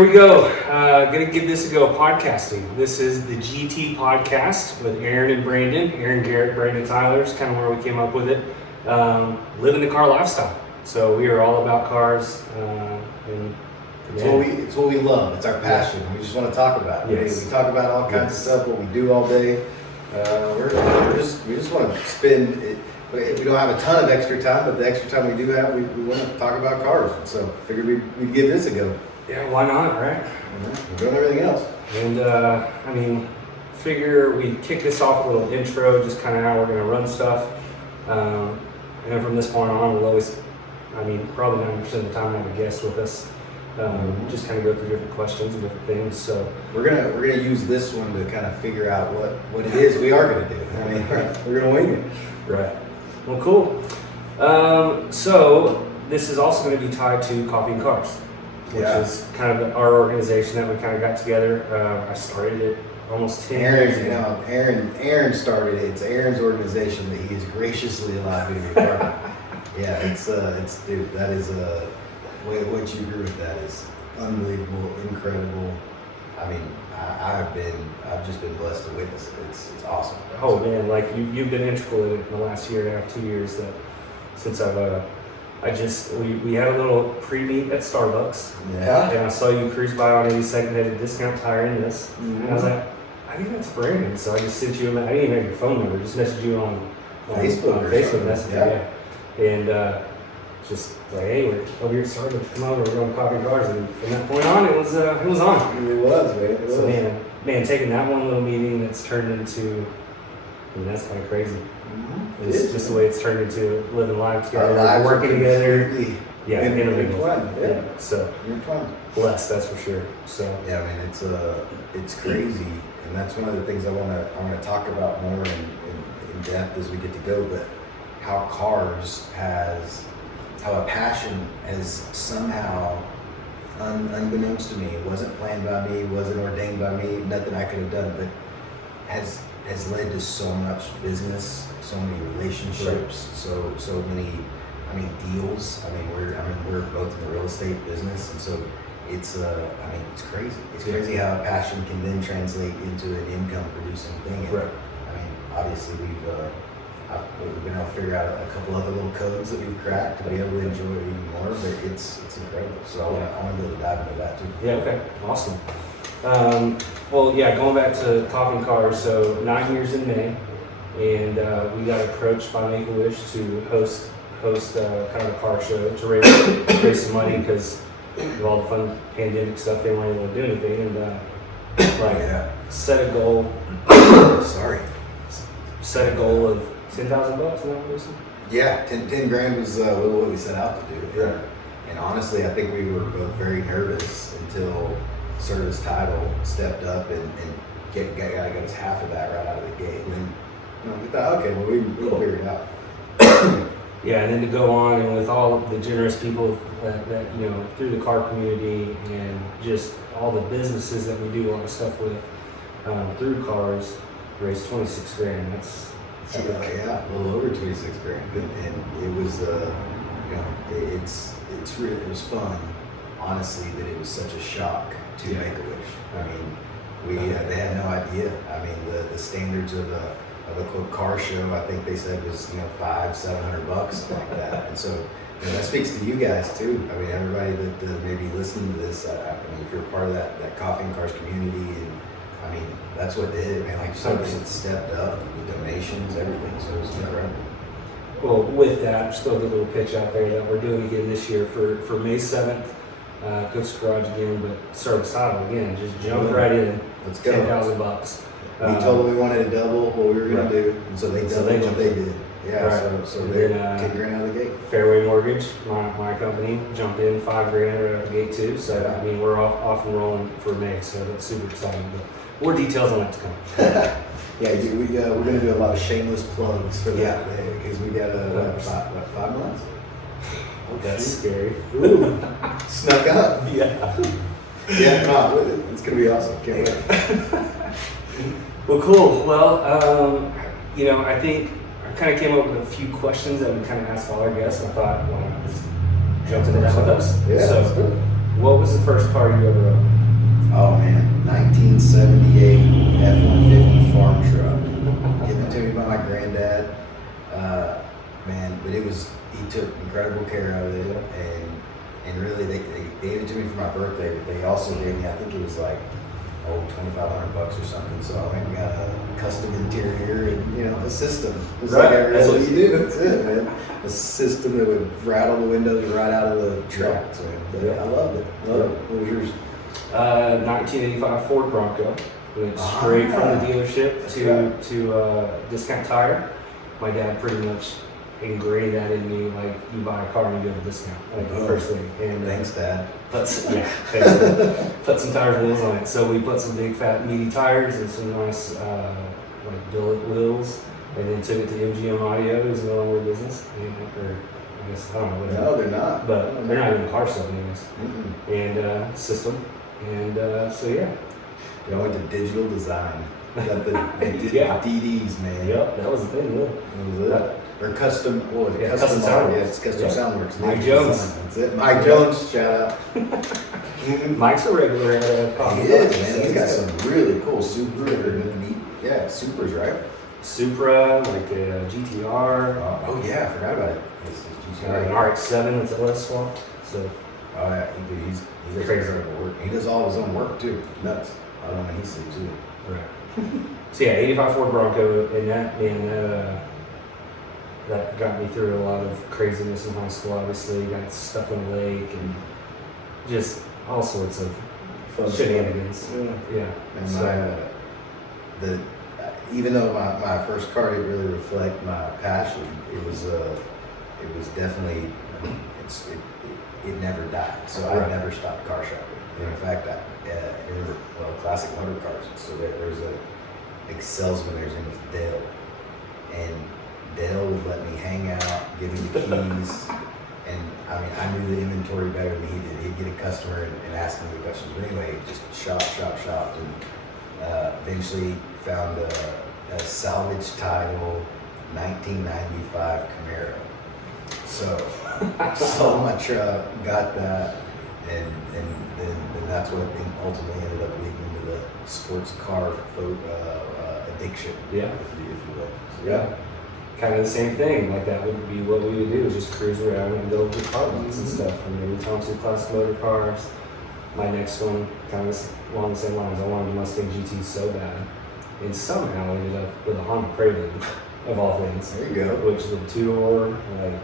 here we go. Gonna give this a go, podcasting. This is the GT podcast with Aaron and Brandon. Aaron, Garrett, Brandon, Tyler is kind of where we came up with it. Living the car lifestyle. So we are all about cars. It's what we love. It's our passion. We just want to talk about it. Yes. We talk about all kinds of stuff, what we do all day. We just want to spend it. We don't have a ton of extra time, but the extra time we do have, we want to talk about cars. So figured we'd give this a go. Yeah, why not, right? We're doing everything else. And figure we kick this off with a little intro, just kind of how we're going to run stuff. And then from this point on, we'll always, probably 90% of the time have a guest with us. Just kind of go through different questions and different things. So we're gonna use this one to kind of figure out what it is we are gonna do. We're gonna wing it. Right. Well, cool. So this is also going to be tied to Coffee and Cars, which is kind of our organization that we kind of got together. I started it almost 10 years ago. Aaron started it. It's Aaron's organization that he is graciously allowed me to be part of. Yeah, it's dude, that is what you grew with that is unbelievable, incredible. I've just been blessed to witness it. It's awesome. Oh man, like you've been integral in it in the last year and a half, 2 years that since we had a little pre-meet at Starbucks. Yeah. And I saw you cruise by on 82nd, had a discount tire in this. Mm-hmm. And I was like, I think that's Brandon. So I just sent you I didn't even have your phone number, just messaged you on Facebook Messenger. Yeah. And just like, hey, we're over here at Starbucks, come over, we're going to Coffee and Cars. And from that point on, it was on. It was, man. It was. So man, taking that one little meeting that's turned into, that's kind of crazy. Mm-hmm. It's just the way it's turned into living life together, working together. Yeah, fun. Yeah. So blessed, that's for sure. So yeah, man, it's crazy, and that's one of the things I want to talk about more in depth as we get to go. But how a passion has somehow, unbeknownst to me, it wasn't planned by me, wasn't ordained by me, nothing I could have done, but has led to so much business, so many relationships, so many deals. We're both in the real estate business, and so it's crazy. It's crazy how a passion can then translate into an income producing thing. And, right. Obviously we've been able to figure out a couple other little codes that we've cracked to be able to enjoy it even more, but it's incredible. So I want to be able to dive into that too. Yeah, okay, awesome. Going back to Coffee and Cars, so 9 years in May, and we got approached by Make-A-Wish to host kind of a car show to raise some money because of all the fun pandemic stuff, they weren't able to do anything, and set a goal. Set a goal of $10,000. Is that what we said? Yeah, 10 grand was what we set out to do. Yeah. And honestly, I think we were both very nervous until Service Title stepped up and got us half of that right out of the gate. And then we thought, okay, well, we'll figure it out. Yeah, and then to go on and with all of the generous people that through the car community and just all the businesses that we do a lot of stuff with through cars, raised 26 grand. That's a little over 26 grand, and it was it was fun. Honestly, that it was such a shock to Make-A-Wish. They had no idea. The standards of a quote car show, I think they said was $500-700, something like that. And so that speaks to you guys too. Everybody that may be listening to this. If you're part of that Coffee and Cars community, and that's what did it, man. Like somebody stepped up with donations, everything. So it was incredible. Well, with that, just throw a little pitch out there that we're doing again this year for May 7th. Cook's Garage again, but Service Title again. Just jump right in. Let's go. $10,000. We told them we wanted to double what we were going to do, and so they doubled what they did. Yeah, right. So they're 10 grand out of the gate. Fairway Mortgage, my company, jumped in 5 grand right out of the gate too. So we're off and rolling for May, so that's super exciting. But more details on that to come. We're going to do a lot of shameless plugs for that because we got 5 months. That's scary. Ooh, snuck up. Yeah. It's going to be awesome. Can't wait. Well, cool. Well, I think I kind of came up with a few questions that we kind of asked all our guests. I thought, why not just jump into that with us? Yeah, so What was the first car you ever owned? Oh man, 1978 F-150 farm truck, given to me by my granddad. Man, but he took incredible care of it, and really they gave it to me for my birthday, but they also gave me, I think it was like, $2,500 or something. So I went and got a custom interior and, a system. It's Right. like that's what you do. That's it, man. A system that would rattle the windows right out of the truck. So I loved it. What was yours? 1985 Ford Bronco. Went straight from the dealership to Discount Tire. My dad pretty much ingrained that in me, like, you buy a car and you go to discount, like the first thing. And Thanks, Dad. put some tires and wheels on it. So we put some big fat meaty tires and some nice like billet wheels, and then took it to MGM Audio, who's no longer in business. Or I guess I don't know what. No, they're not. But they're not even car stuff anyways. And system, and so yeah. I went to digital design. Got the Yeah. DDs, man. Yep, that was the thing. Yeah. That was it. Or custom, what was it? Yeah, custom custom sound. soundworks. Yeah, it's custom Yeah. soundworks. Mike Digital Jones. design. That's it. Mike Jones, shout out. Mike's a regular at Coffee He and is, Cars. man. He's got some really cool Supras, right? Supra, like a GTR, Oh yeah, I forgot about it. It's an GTR. RX-7 that's LS swap. So Oh yeah, he's Crazy. crazy work. He does all his own work too. Nuts. I don't know when he sleeps too. right. So yeah, 85 Ford Bronco, and that got me through a lot of craziness in high school. Obviously, got stuck in the lake and just all sorts of Fun shenanigans. Yeah. Yeah. And So even though my first car didn't really reflect my passion, it was definitely, it never died. So I Right. never stopped car shopping. And in fact, I remember, classic motor cars. So there's a salesman there's name was Dale, and Dale would let me hang out, give me the keys, and I mean, I knew the inventory better than he did. He'd get a customer and ask him the questions. But anyway, just shopped, and eventually found a salvage title 1995 Camaro. So sold my truck, got that, and then that's what ultimately ended up leading into the sports car addiction, Yeah. if you will. So, yeah, kind of the same thing. Like that would be what we would do, is just cruise around and go to car lots and stuff. And maybe Tom to classic motor cars. My next one, kind of along the same lines. I wanted a Mustang GT so bad, and somehow ended up with a Honda Prelude, of all things. There you go. Which is a two-door, like,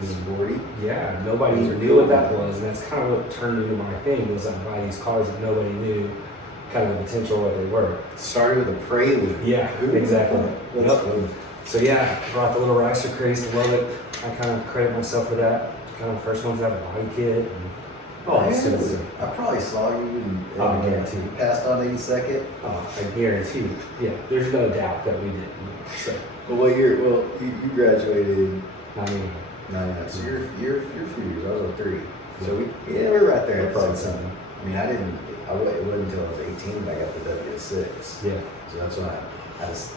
This is 40. yeah, nobody Those are knew cool. what that was, and that's kind of what turned into my thing, was I'd buy these cars that nobody knew kind of the potential what they were. Started with a Prelude. Yeah, Ooh. exactly. That's Yep. cool. So yeah, brought the little Racer craze to Lubbock. I kind of credit myself for that. Kind of the first ones to have a body kit. And all that stupid stuff. I probably saw you and I guarantee. you passed on 82nd. Oh, I guarantee you. Yeah, there's no doubt that we did. So, Well, what year? Well, you graduated. I mean, 99. So you're a few years. I was 30. So we're right there. we're At probably the same something. time. I mean, it wasn't until I was 18 that I got the W6. Yeah. So that's when I was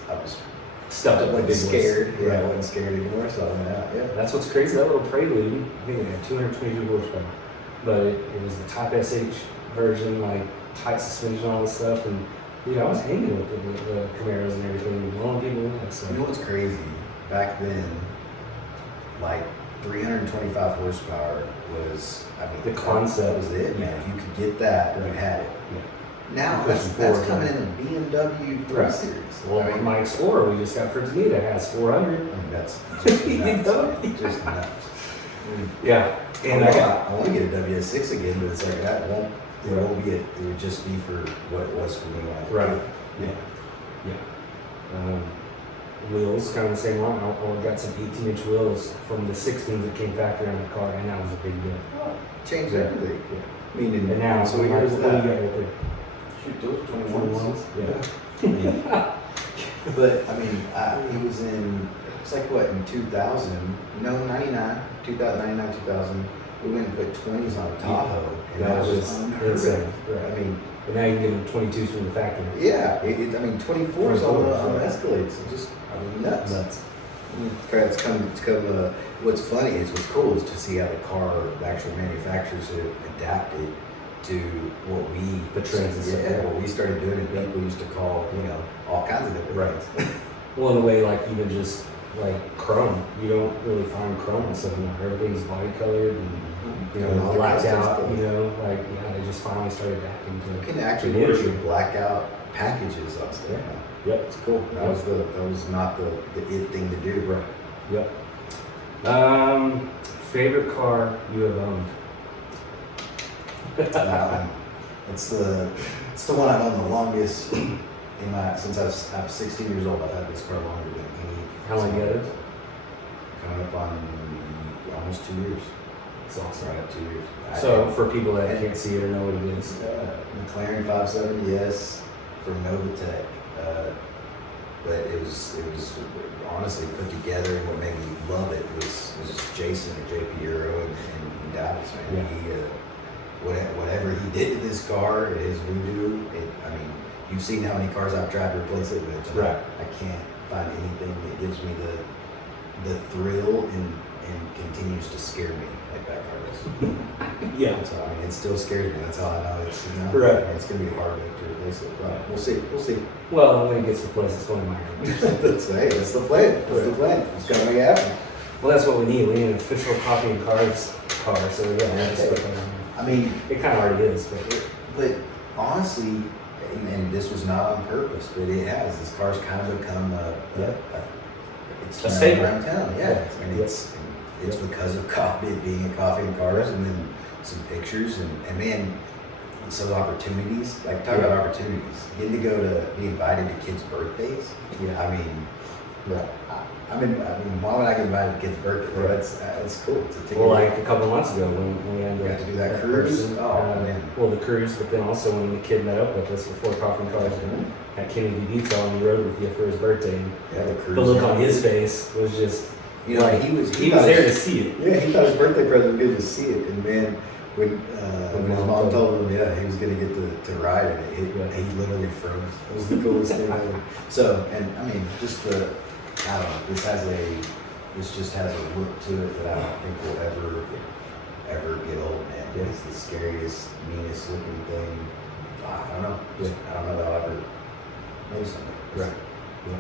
Stuff that wasn't big scared. was. Yeah, I wasn't scared anymore. So I went out. Yeah. That's what's crazy. That little Prelude, I think it had 222 horsepower, but it was the Type SH version, like tight suspension, all this stuff, and I was hanging with the Camaros and everything, blowing people away. So You know what's crazy? Back then, like 325 horsepower was, The concept. that was it, man. If you could get that, you had it. Yeah. Now Pushing that's forward, coming yeah. in a BMW 3 Right. Series. Well, I mean, my Explorer we just got for Danita has 400. that's just You nuts. know? Man. Just nuts. Yeah, and I want to get a W6 again, but it's like that won't. It won't be. It would just be for what it was for me when I was a Right. kid. yeah. Wheels, kind of the same line. I got some 18-inch wheels from the 16s that came factory on the car, and that was a big deal. Changed Yeah. everything. Yeah. I mean, And now, so what do you years got that. right there? Shoot, those 21s? Yeah. But I mean, he was in. It's like what in 2000? No, 99, 2099, 2000. We went and put 20s on a Tahoe, and That that was was unheard insane. of. Right. I mean, But now you can get them 22s from the factory. yeah. I mean, 24s on the 24s, right. Escalades. It's just nuts. Nuts. It's come. What's funny is what's cool is to see how the actual manufacturers have adapted to what we The trends and stuff. yeah, what we started doing, and people used to call, you know, all kinds of different Right. things. Well, in a way, like even just like chrome, you don't really find chrome and stuff anymore. Everything's body colored and you And all know the blacked custom out. stuff. You know, like yeah, they just finally started adapting to. You can actually the order industry. blackout packages on stuff. Yeah. now. Yep. It's cool. That was not the it thing to do. Right. Yep. Favorite car you have owned? It's the one I've owned the longest since I was 16 years old. I've had this car longer than any. How long you had it? Coming up on almost 2 years. It's awesome. Right up 2 years. So for people that can't see it or know what it is, McLaren 570, yes, from Novatech. But it was honestly put together, and what made me love it was just Jason and JP Euro and Dallas, man. Yeah. He, whatever he did to this car, his voodoo. I mean, you've seen how many cars I've tried to replace it with. Right. I can't find anything that gives me the thrill and continues to scare me like that car does. yeah. So I mean, it still scares me. That's how I know it's Right. It's gonna be hard to replace it, but we'll see. We'll see. Well, when it gets replaced, it's going to my room. That's the plan. That's the plan. It's gotta make it happen. Well, that's what we need. We need an official Coffee and Cars car. So yeah, that's what I mean, it kind of already is, but honestly, and this was not on purpose, but it has. This car's kind of become it's A staple around town. Yeah, and Yeah. it's because of it being a Coffee and Cars, and then some pictures, and man, some opportunities. Like talk about opportunities. Getting to go to be invited to kids' birthdays. Yeah. I mean, Right. I mean, why would I get invited to kids' birthdays? Right. That's cool. It's a ticket. Well, like a couple of months ago when we had got to do that cruise. person, Man. well, the cruise, but then also when the kid met up with us before Coffee and Cars at Kennedy Beach on the road with you for his birthday. And Yeah, the cruise. the look on his face was just, You know, like, he was there to see it. Yeah, he thought his birthday present was good to see it, and man, when his mom mom told him, yeah, he was gonna get to ride it, he literally froze. It was the coolest thing ever. So, and I mean, just I don't know, this just has a look to it that I don't think will ever get old, man. Yeah. It's the scariest, meanest looking thing. I don't know. I don't know that I'll ever know something. Right. Yeah.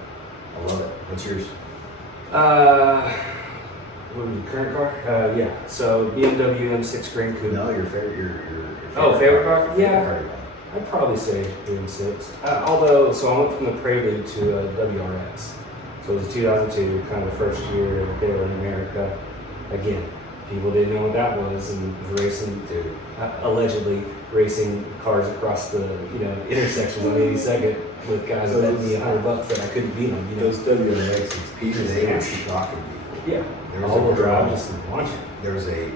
I love it. What's yours? What was your current car? Yeah. So BMW M6 Grand Coupe. No, your favorite. Favorite car? Yeah. Favorite car. I'd probably say the M6. Although, so I went from the Prelude to a WRX. So it was 2002, kind of the first year that they were in America. Again, people didn't know what that was, and was racing, allegedly racing cars across the intersections on 82nd with guys betting me $100 that I couldn't beat them. Those WRXs, Peter, they were shocking people. Yeah. There was All-wheel a girl- drive, just launching. There was a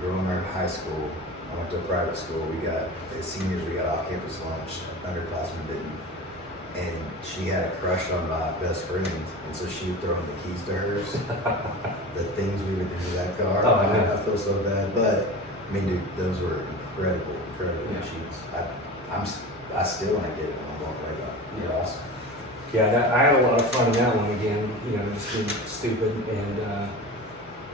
girl in our high school. I went to a private school. As seniors, we got off-campus lunch. Underclassmen didn't. And she had a crush on my best friend, and so she would throw in the keys to hers. The things we would do to that car. Oh, I know. I feel so bad, but I mean, dude, those were incredible Yeah. machines. I still, when I get it, I'm going right up. You're awesome. Yeah, I had a lot of fun in that one again, just being stupid.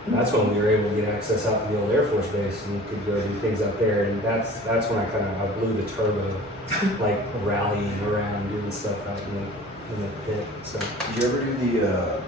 And that's when we were able to get access out to the old Air Force Base and we could go do things out there. And that's when I blew the turbo, like rallying around, doing stuff out in the pit. So Did you ever do the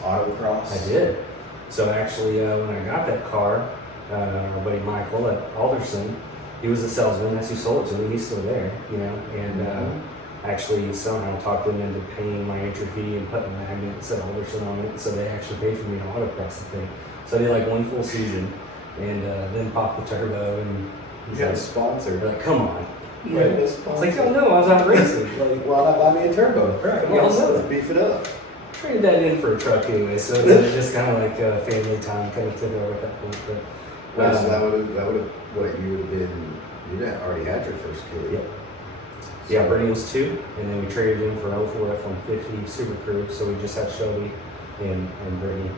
autocross? I did. So actually, when I got that car, our buddy Michael at Alderson, he was the salesman. That's who sold it to me. He's still there, and actually somehow talked them into paying my entry fee and putting a magnet that said Alderson on it. So they actually paid for me to autocross the thing. So I did like one full season, and then popped the turbo. And You got a sponsor. they're like, "Come on!" You got a It's sponsor. like, "Oh no, I was out racing." Like, Why not buy me a turbo? Right, Come yeah, on, let's do it. beef it up. traded that in for a truck anyway. So then it just kind of like family time kind of took over at that point. But Well, so that would have what you would have been. You'd have already had your first kid. Yep. Yeah, Brittany was 2, and then we traded in for an 04 F-150 Super Crew, so we just had Shelby and Brittany.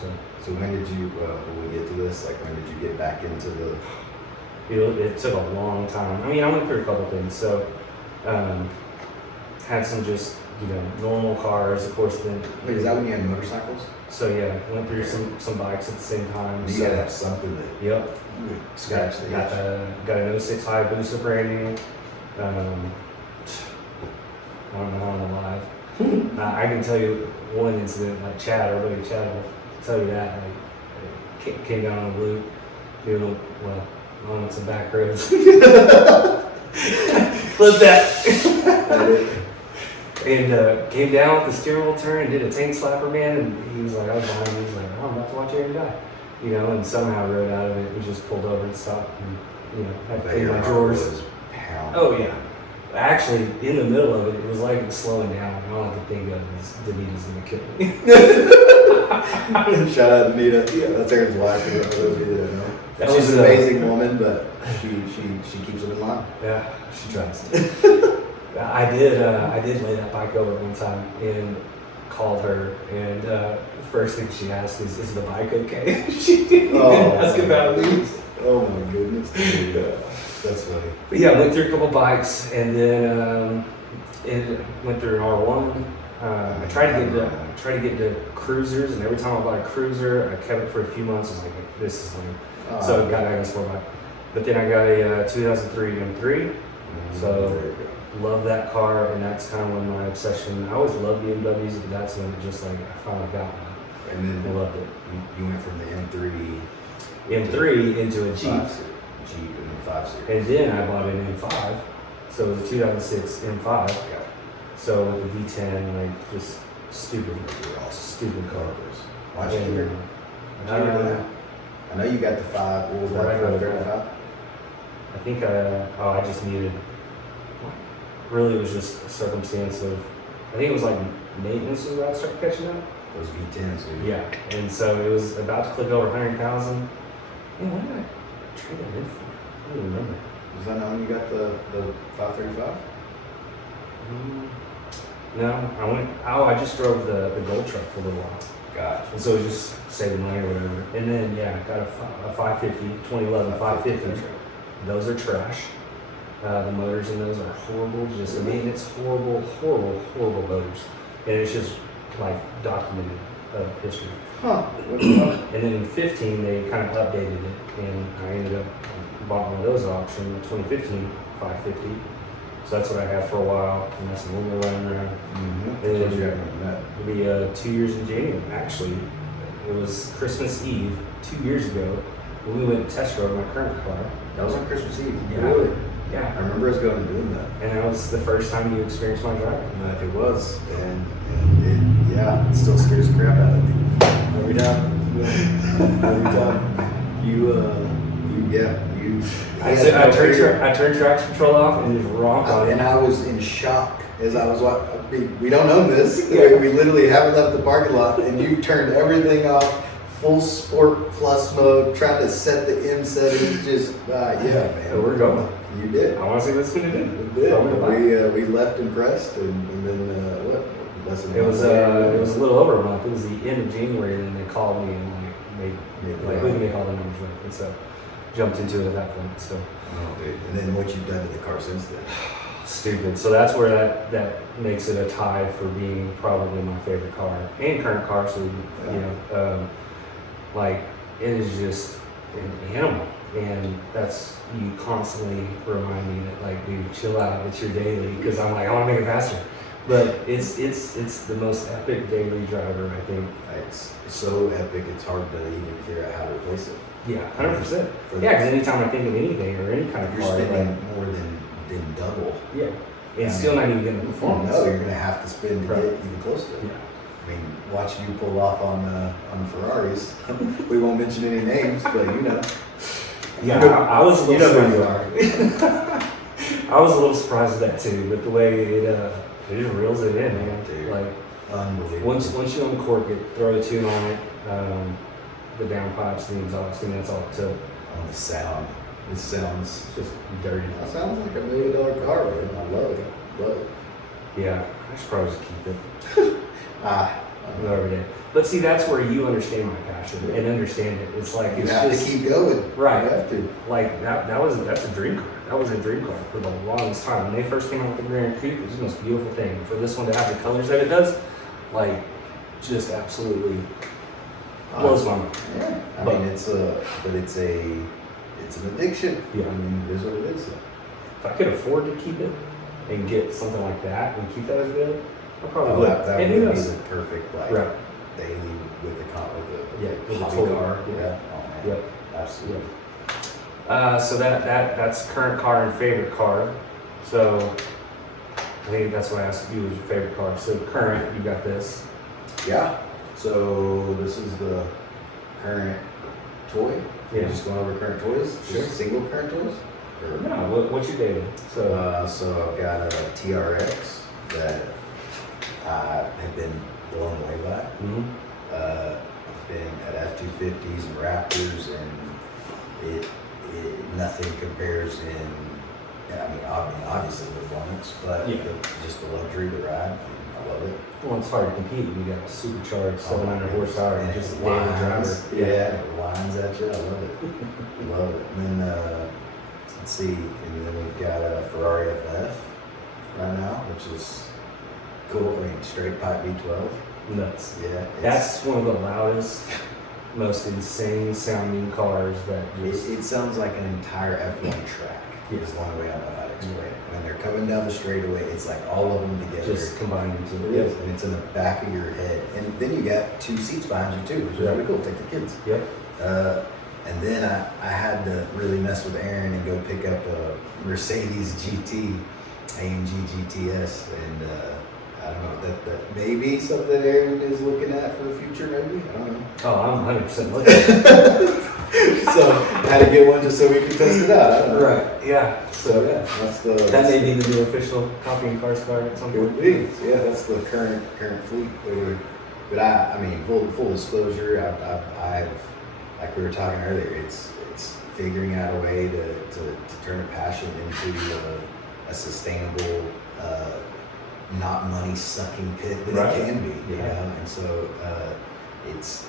So when did you, when we get to this, like when did you get back into the... It took a long time. I mean, I went through a couple things. So had some just, normal cars, of course. Then Wait, is that when you had motorcycles? So yeah, went through some bikes at the same time. You So, gotta have something that yep. would scratch the Got itch. got an '06 Hayabusa brand new. I don't know how I'm alive. I can tell you one incident, like Chad, our buddy Chad will tell you that. Like, came down on a loop, on some back roads. Flip that. And came down with the steering wheel turn and did a tank slapper, man. And he was like, I was behind him. He was like, oh, I'm about to watch Aaron die. And somehow rode out of it. We just pulled over and stopped and, had to clean my drawers. Oh, yeah. Actually, in the middle of it, it was like it was slowing down. And all I could think of is Danita's going to kill me. Shout out to Nita. Yeah, that's Aaron's wife. For those of you that don't know. That She's was, an amazing woman, but she keeps it in line. Yeah, she tries. I did lay that bike over one time and called her, and the first thing she asked is the bike okay? She didn't even ask about leaves. Oh my goodness. That's funny. But yeah, went through a couple bikes, and then went through an R1. I tried to get into cruisers, and every time I bought a cruiser, I kept it for a few months. I was like, this is lame. So I got a sport bike. But then I got a 2003 M3. So love that car, and that's kind of when my obsession. I always loved BMWs, but that's when it just I finally got one. And then I loved it. You went from the M3 into a Jeep. Jeep and then 5 Series. And then I bought an M5. So it was a 2006 M5. Yeah. So with the V10, just stupid. They were all Stupid car. Why'd you do it? I know you got the 5. What was that? 535? I think I just needed. Really, it was just a circumstance of. I think it was like maintenance was about to start catching up. Those V10s, dude. Yeah, and so it was about to click over 100,000. Man, what did I trade that in for? I don't even remember. Was that not when you got the 535? No, I just drove the gold truck for a little while. Gotcha. And so it was just saving money or whatever. And then, yeah, I got a 550, 2011 550. Those are trash. The motors in those are horrible. It's horrible motors. And it's just documented history. Huh. And then in 15, they kind of updated it. And I ended up bought one of those at auction, 2015 550. So that's what I had for a while. And that's a little bit running around. Mm-hmm. And then that? it'll be 2 years in January. Actually, it was Christmas Eve 2 years ago when we went test drove my current car. That was on Christmas Eve. Yeah. Really? Yeah. I remember us going and doing that. And that was the first time you experienced my driving. It was. And it still scares the crap out of me. Every time. I turned traction control off and just romped on it. And I was in shock as I was watching. We don't own this. We literally haven't left the parking lot, and you turned everything off, full sport plus mode, trying to set the M settings. Just man. So we're going. You did. I want to see what it's going to do. We did. We left impressed, and then what? Less than it was a little over a month. It was the end of January, and then they called me and made we can make all the numbers right. And so jumped into it at that point. So. Oh, dude. And then what you've done to the car since then? Stupid. So that's where that makes it a tie for being probably my favorite car and current car. So it is just an animal, and that's you constantly remind me that dude, chill out. It's your daily because I'm I want to make it faster. But it's the most epic daily driver, I think. It's so epic, it's hard to even figure out how to replace it. Yeah, 100%. Yeah, because anytime I think of anything or any kind of you're car, spending more than double. Yeah, and still not even getting the performance. No, you're going to have to spend to get even close to it. Yeah. I mean, watching you pull off on Ferraris, we won't mention any names, but you know. Yeah, I was a little surprised. Who you are. I was a little surprised at that too, with the way it just reels it in, man. Dude, unbelievable. Once you uncork it, throw a tune on it, the downpipes, the exhaust, and that's all it took. On the sound, it sounds just dirty. That sounds like $1 million car, man. I love it. Yeah, I should probably just keep it. Every day. But see, that's where you understand my passion and understand it. It's you have to keep going. Right. You have to. That's a dream car. that was a dream car for the longest time. When they first came out with the Grand Coupe, it was the most beautiful thing. For this one to have the colors that it does, like, just absolutely blows my mind. Yeah, I mean, it's an addiction. Yeah. I mean, it is what it is. If I could afford to keep it and get something like that and keep that as good, I probably Oh, would. that And would who be knows? the perfect, like, Right. daily with with the the hobby toy, car. yeah. Oh, man. Yep. Absolutely. So that's current car and favorite car. So I think that's why I asked you was your favorite car. So current, you got this. Yeah. So this is the current toy. Yeah. You're just going over current toys. Sure. Just single current toys. Or, No, what you dated? So so I've got a TRX that I have been blown away by. mhm. I've been at F-250s and Raptors, and it nothing compares I mean, obviously performance, but Yeah. just the luxury, the ride. I love it. Well, it's hard to compete. You got a supercharged 700 Oh, horsepower and and just it a daily driver. whines. Yeah, it whines at you. I love it. Love it. And then let's see, and then we've got a Ferrari FF right now, which is cool. I mean, straight pipe V12. Nuts. Yeah, That's one of the loudest, most insane sounding cars that just. it sounds like an entire F1 track. Yeah. Is the only way I know how to explain it. When they're coming down the straightaway, it's like all of them together. Just combined into It is, and it's in the back of your head. And then you got two seats behind you too, which is Yeah. really cool. Take the kids. Yep. And then I had to really mess with Aaron and go pick up a Mercedes GT, AMG GTS, and I don't know that maybe something Aaron is looking at for the future. Maybe I don't know. Oh, I'm 100% looking. So I had to get one just so we could test it out. I don't know. Right. Yeah. So yeah, that's the. That may be the new official Coffee and Cars car at some It would point. be. Yeah, that's the current fleet. But I mean, full disclosure, I've like we were talking earlier, it's figuring out a way to turn a passion into a sustainable, not money sucking pit that Right. it can be. You Yeah. know, and so it's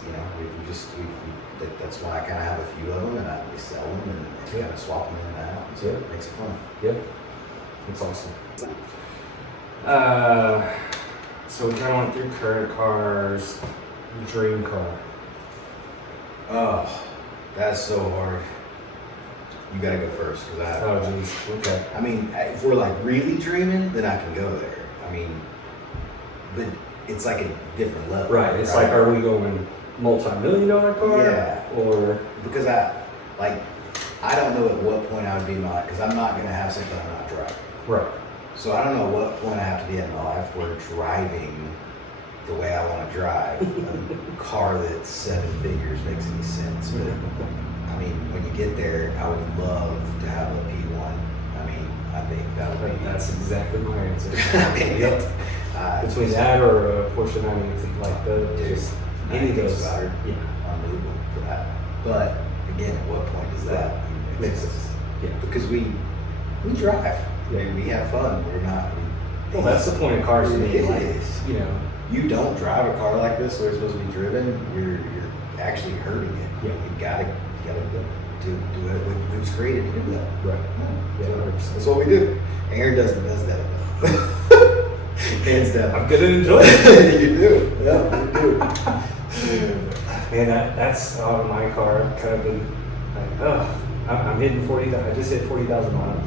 that's why I kind of have a few of them, and we sell them and Yeah. kind of swap them in and out. And so Yeah. it makes it fun. Yep. It's awesome. So we kind of went through current cars, dream car. Oh, that's so hard. You gotta go first, cause Oh, geez. Okay. I mean, if we're like really dreaming, then I can go there. I mean, but it's like a different level. Right. It's like, are we going multi-million-dollar car? Yeah. Or Because I don't know at what point I would be in my life, because I'm not gonna have something I'm not driving. right. So I don't know what point I have to be in my life where driving the way I want to drive a car that's 7 figures makes any sense. But I mean, when you get there, I would love to have a P1. I mean, I think that would be. That's exactly my answer. I mean, Yep. Between that or a Porsche 918, like those, Dude, just any of those. Are Yeah. unbelievable for that. But again, at what point does that even Makes make sense. Yeah. Because we drive. Yeah. And we have fun. We're not. Well, that's the point of cars to me. It Like, is. you know, You don't drive a car like this where it's supposed to be driven. You're actually hurting it. Yeah. You gotta do it. It was created to do that. right. Yeah, So 100%. that's what we do. Aaron does that. Hands down. I'm good at enjoying it. You do. Yeah, you do. Man, that's out of my car. Kind of been like, I'm hitting 40,000. I just hit 40,000 miles,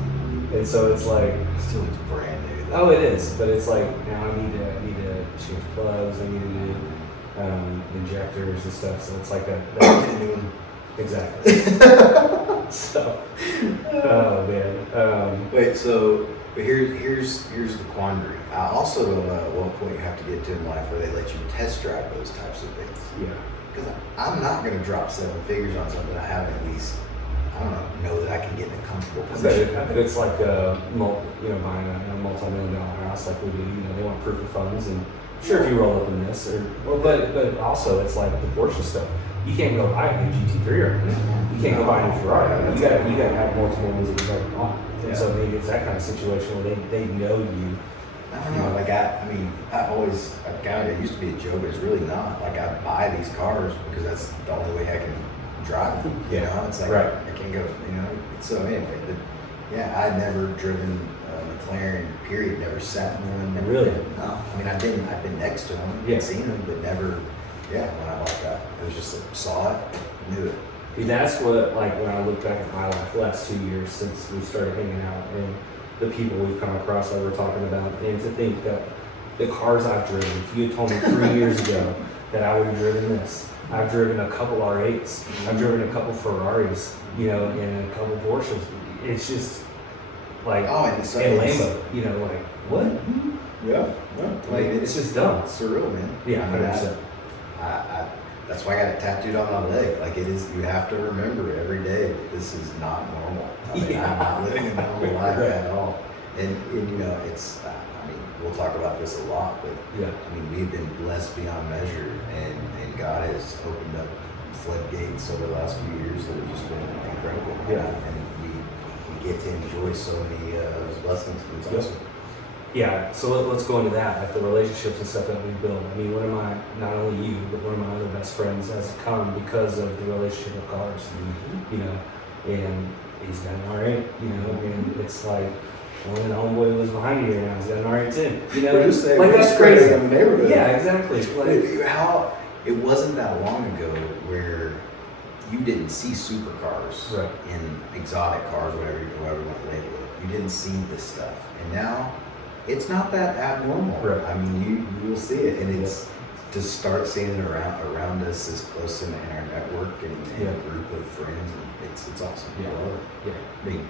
and so it's like, Still looks brand new. oh, it is. But it's like now I need to change plugs. I need to do injectors and stuff. So it's like that New one. exactly. So, oh man. Wait, so but here's the quandary. I also don't know at what point you have to get to in life where they let you test drive those types of things. Yeah. Because I'm not going to drop 7 figures on something I haven't at least, I don't know that I can get in a comfortable I bet position. it's like buying a multi-million-dollar house like we do. You know, they want proof of funds, and sure, if you roll up in this, but also it's like the Porsche stuff. You can't go buy a new GT3 right now. You can't go buy a new Ferrari. You got to have multiple ones that you've already bought. And so maybe it's that kind of situation where they know you. I don't know. Like it used to be a joke, but it's really not. Like I buy these cars because that's the only way I can drive them. You know, it's like Right. I can't go. You know, so anyway, Yeah, I'd never driven a McLaren. Period. Never sat in one. Never, Really? No. I mean, I've been next to them, Yeah. seen them, but never. Yeah, when I bought that, it was just saw it, knew it. Dude, that's what, like, when I look back at my life, the last 2 years since we started hanging out, and the people we've come across that we're talking about, and to think that the cars I've driven, if you had told me 3 years ago that I would have driven this, I've driven a couple R8s, I've driven a couple Ferraris, you know, and a couple Porsches. It's just like, And so and Lambo, you know, like, what? Yeah. Like, it's just dumb. It's surreal, man. Yeah, I mean, 100%. I that's why I got it tattooed on my leg. Like it is, you have to remember every day that this is not normal. I mean, I'm not living a normal life at all. And you know, it's, I mean, we'll talk about this a lot, but Yeah. I mean, we've been blessed beyond measure, and God has opened up floodgates over the last few years that have just been incredible. Yeah. And we get to enjoy so many of His blessings. It's Yeah. awesome. Yeah, so let's go into that, like the relationships and stuff that we build. I mean, one of my, not only you, but one of my other best friends has come because of the relationship of cars, you know, and he's got an R8, you know, and it's like, well, the homeboy lives behind you right now, he's got an R8 too, you know, We're just saying, like we're that's spreading crazy. in the neighborhood. Yeah, exactly. Like, How it wasn't that long ago where you didn't see supercars Right. in exotic cars, whatever you want to label it. You didn't see this stuff, and now it's not that abnormal. Right. I mean, you will see it, and it's to start seeing it around us as close in our network and a group of friends. And it's awesome. Yeah. I love it. yeah. I mean,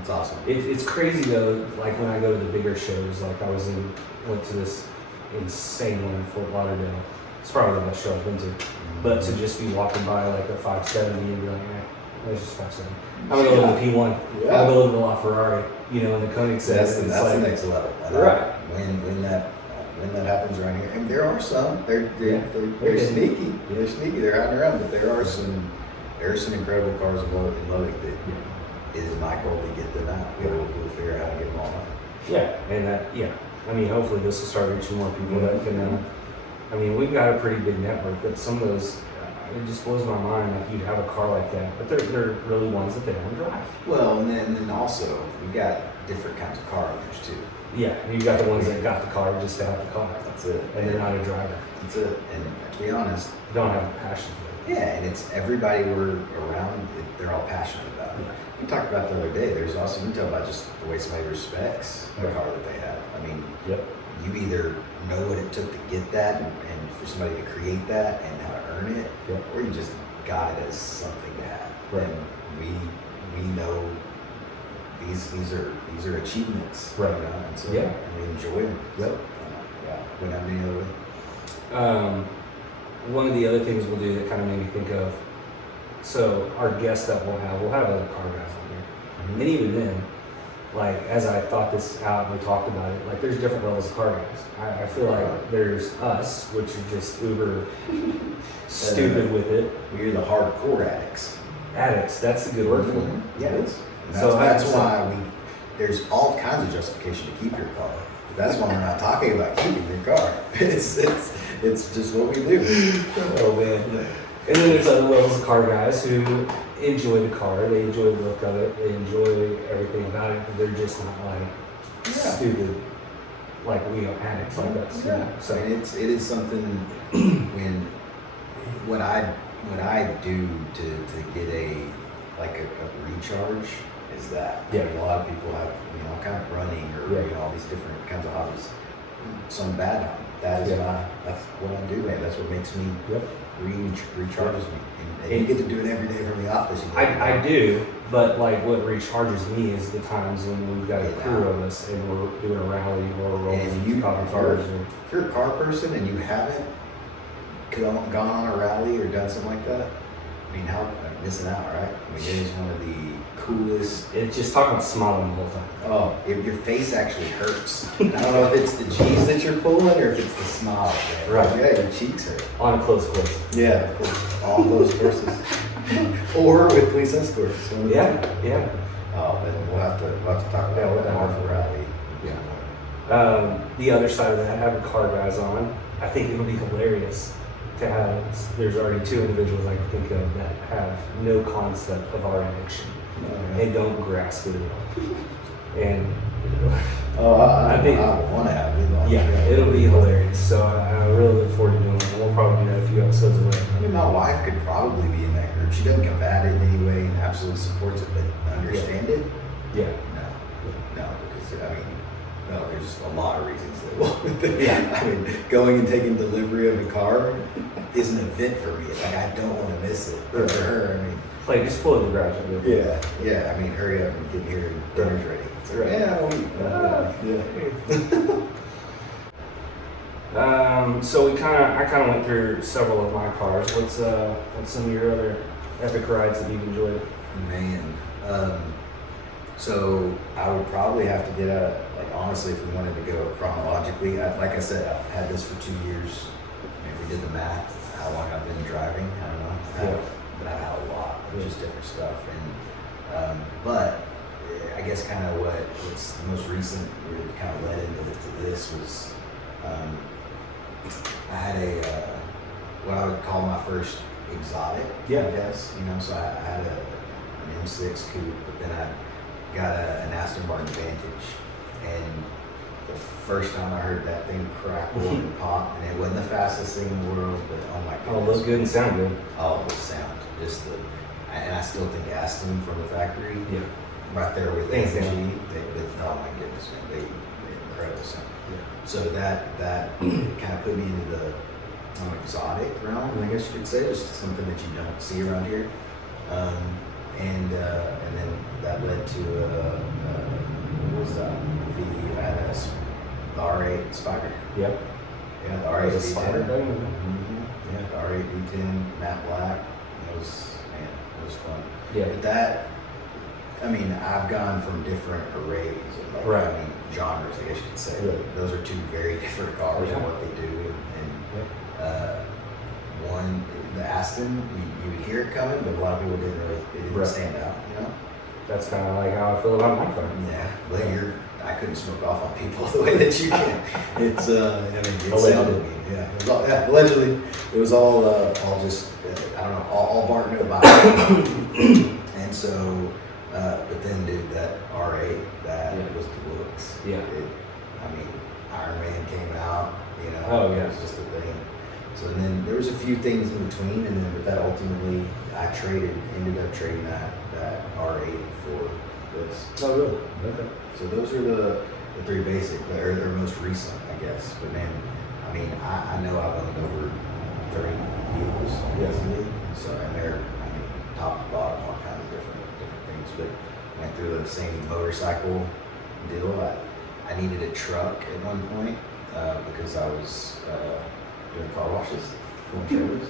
it's awesome. It's crazy though, like when I go to the bigger shows, like went to this insane one in Fort Lauderdale. It's probably the best show I've been to. But to just be walking by like a 570 and be like, it's just 570. I'm gonna go to the P1. I'm gonna go to the LaFerrari, you know, and the Koenigsegg. That's it's the like, next level. And Right. When that happens around here, and there are some. They're sneaky. They're sneaky. They're hiding around, but there are some incredible cars in Lubbock that it is my goal to get them out. We'll figure out how to get them all out. Yeah, and I mean, hopefully this will start reaching more people that can. I mean, we've got a pretty big network, but some of those, it just blows my mind. Like you'd have a car like that, but they're really ones that they don't drive. Well, and then also we've got different kinds of car owners too. Yeah, and you got the ones that got the car just to have the car. That's it. And they're not a driver. That's it. And to be honest, Don't have a passion for it. yeah, and it's everybody we're around. They're all passionate about it. We talked about the other day. There's also, you can tell by just the way somebody respects the car that they have. I mean, Yep. you either know what it took to get that and for somebody to create that and how to earn it, Yep. or you just got it as something to have. Right. And we know these are achievements, Right. You know? And so Yeah. we enjoy them. Yep. Yeah, wouldn't have any other way. One of the other things we'll do that kind of made me think of, so our guests that we'll have other car guys on here. And even then, like as I thought this out and we talked about it, like there's different levels of car guys. I feel like there's us, which are just uber stupid with it. We're the hardcore addicts. Addicts, that's a good word for it. Yeah, it is. And So that's I- why there's all kinds of justification to keep your car. That's why we're not talking about keeping your car. It's just what we do. Oh man. And then there's other levels of car guys who enjoy the car, they enjoy the look of it, they enjoy everything about it, but they're just not like stupid like we are addicts like us. Yeah. You know? So And it is something when what I do to get a recharge is that. I mean, a lot of people have kind of running or all these different kinds of hobbies. Some bad. That is that's what I do, man. That's what makes me recharges me. And you get to do it every day from the office. You know? I do, but like what recharges me is the times when we've got a crew of us and we're doing a rally or we're And if rolling coffee cars. if you're a car person and you haven't gone on a rally or done something like that, I mean, how missing out, right? I mean, it is one of the coolest. It's just talking about smiling the whole time. Oh, your face actually hurts. I don't know if it's the cheese that you're pulling or if it's the smile. Man. Right. Yeah, your cheeks hurt. On a close course. Yeah, of course. All those courses. Or with police escorts. Yeah. Oh, then we'll have to talk about that more for rally. The other side of that, having car guys on, I think it'll be hilarious to have. There's already two individuals I can think of that have no concept of our addiction. and don't grasp it at all. And I think want to have it. it'll be hilarious. So I really look forward to doing it. We'll probably do that a few episodes away. I mean, my wife could probably be in that group. She doesn't combat it in any way and absolutely supports it, but understand it? Yeah. No, because I mean, no, there's a lot of reasons that won't. Yeah. I mean, going and taking delivery of a car is an event for me. Like, I don't want to miss it. But for her, I mean, Like, just pull it in the garage. yeah. I mean, hurry up and get here and dinner's ready. It's like, So I kind of went through several of my cars. What's some of your other epic rides that you've enjoyed? Man, so I would probably have to get a, like, honestly, if we wanted to go chronologically, like I said, I've had this for 2 years. If we did the math, how long I've been driving, I don't know. But I've had a lot of just different stuff. And but I guess kind of what's the most recent really kind of led into this was I had what I would call my first exotic, I guess. So I had an M6 coupe, but then I got an Aston Martin Vantage, and the first time I heard that thing crackle and pop, and it wasn't the fastest thing in the world, but oh my goodness. Oh, look good and sound good. Oh, the sound, and I still think Aston from the factory, right there with AMG, oh my goodness, man, they incredible sound. So that kind of put me into the exotic realm, I guess you could say, just something that you don't see around here. And then that led to what was that? I had the R8 Spider. Yep. Yeah, the R8 Was a Spider. Yeah, the R8 V10 matte black. It was fun. Yeah. But that, I mean, I've gone from different arrays of, like, I mean, genres, I guess you could say. Yeah. Those are two very different cars and what they do. And one, the Aston, you would hear it coming, but a lot of people didn't stand out, That's kind of like how I feel about my car. Yeah, but I couldn't smoke off on people the way that you can. It's, I mean, it Allegedly. sounded mean. Yeah, it was all, allegedly. It was all just, I don't know, all bark, no bite. And so, but then, dude, that R8, that was the looks. Yeah. I mean, Iron Man came out, Oh, yeah. It was just a thing. So then there was a few things in between, and then but that ultimately I ended up trading that R8 for this. Oh, really? Okay. So those are the three basic, or they're most recent, I guess. But man, I mean, I know I've owned over 30 vehicles, easily. So, and they're, I mean, top to bottom, all kinds of different things. But went through the same motorcycle deal. I needed a truck at one point because I was doing car washes, pulling trailers.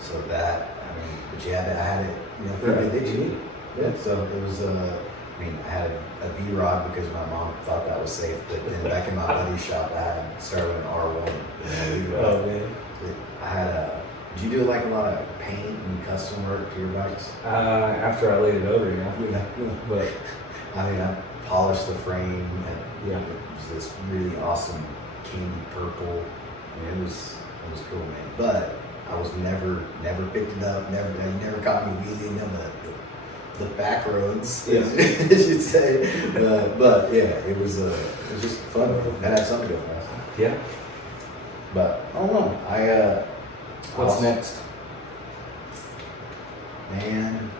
So that, I mean, but I had it, for addiction. Yeah. So it was, I mean, I had a V-Rod because my mom thought that was safe, but then back in my buddy's shop, I had started with an R1. Oh, man. I had did you do like a lot of paint and custom work to your bikes? After I laid it over, But I mean, I polished the frame, and yeah, it was this really awesome candy purple. I mean, it was cool, man. But I was never picked it up. Never caught me wheeling on the back roads, as you'd say. But yeah, it was just fun. That had something to go fast. Yeah. But I don't know. What's next? Man,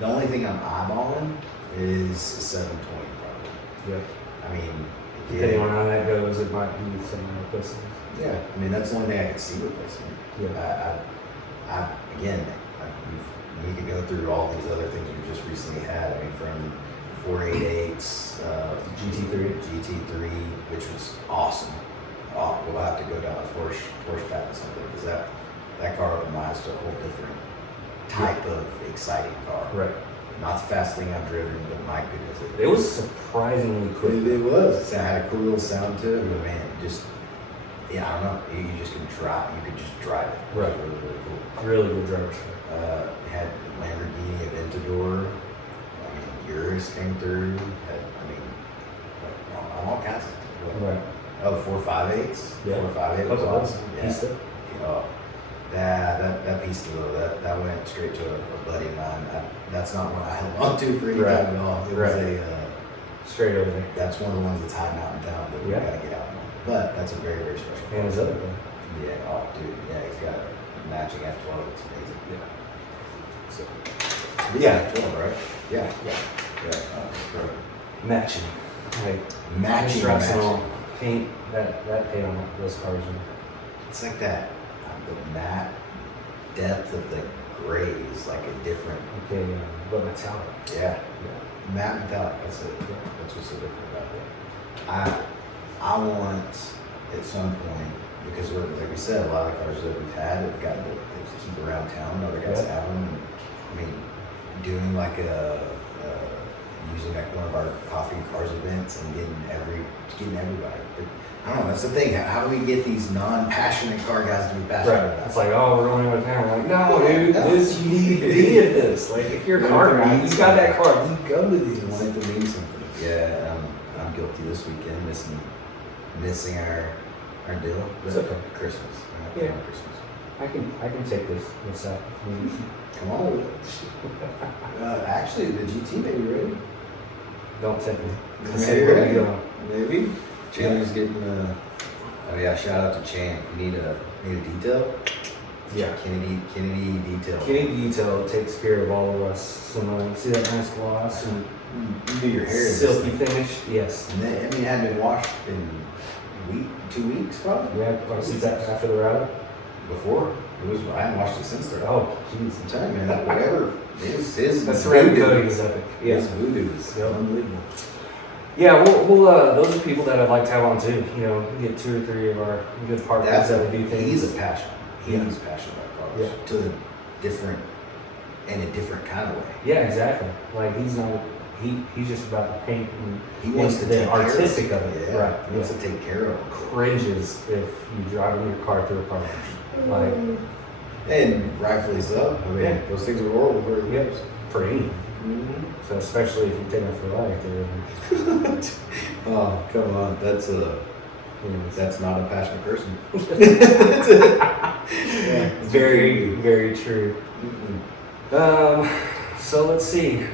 the only thing I'm eyeballing is a 720 probably. Yeah. I mean, Depending on how that goes, it might be some replacements. Yeah, I mean, that's the only thing I could see replacing. Yeah. We could go through all these other things we just recently had. I mean, from 488s, GT3, which was awesome. Oh, we'll have to go down a Porsche path or something, because that car opened my eyes to a whole different type of exciting car. Right. Not the fastest thing I've driven, but my goodness, It was surprisingly quick. It was. It had a cool little sound to it, but man, I don't know. You just can drive. You could just drive it. Right. It was really, really cool. Really good driver's It had Lamborghini Aventador. I mean, Urus came through. All kinds of stuff. Right. Oh, 458s. Yeah. 458 was awesome. Yeah. Pista. Oh, That piece of low, that went straight to a buddy of mine. That's not one I held on to for any Right. time at all. It Right. was a, Straight over there. that's one of the ones that's hiding out in town that we Yeah. gotta get out on. But that's a very, very special And his car. other one. Yeah, oh dude, yeah, he's got a matching F12, it's amazing. Yeah. So, Yeah. F12, right? Yeah, Yeah. right. Matching. Like, Matching, straps and matching. all. Paint, that paint on those cars. It's like that, the matte depth of the gray is like a different, Okay, but metallic. yeah, Yeah. matte metallic, that's it. Yeah. That's what's so different about it. I want at some point, because like we said, a lot of cars that we've had have gotten to keep around town, other guys Yeah. have them, and I mean, doing like using like one of our Coffee and Cars events and getting everybody. But I don't know, that's the thing. How do we get these non-passionate car guys to be passionate Right. about it? It's like, oh, we're going to town. Like, no, dude, No. this, you need to be at this. Like, if you're a car guy, you got that car, you go to these. I want it to mean something. Yeah, I'm guilty this weekend, missing our deal. It's okay. Christmas. Yeah. Christmas. I can take this out. Come on with it. Actually, the GT may be ready. Don't tempt me. Maybe, Where right? we going? Maybe. Chandler's getting oh yeah, shout out to Chan. You need a detail? Yeah. Kennedy detail. Kenny Detail takes care of all of us. So, see that nice gloss and You do your hair. is silky just like- finish? Yes. And then, I mean, it hadn't been washed in a week, 2 weeks probably. Yeah, like since that after the ride. Before. I haven't washed it since then. Oh, jeez. I'm telling you, man, that whatever. His That's the red voodoo. coating is epic. Yeah. His voodoo is Yep. unbelievable. Yeah, we'll those are people that I'd like to have on too. You know, we get 2 or 3 of our good partners that do things. He's a passion. Yeah. He's passionate about cars. Yeah. To in a different kind of way. Yeah, exactly. Like he's not. He's just about the paint and He wants to the take artistic care of it. Yeah. Right. He wants to take care of it. Cringes if you drive in your car through a car wash. Like, And rightfully so. I mean, Yeah. those things are horrible for the yep, for anyone. So especially if you take it for life, they're Oh, come on. That's you know, that's not a passionate person. Yeah. very, very true. Mm-mm. So let's see.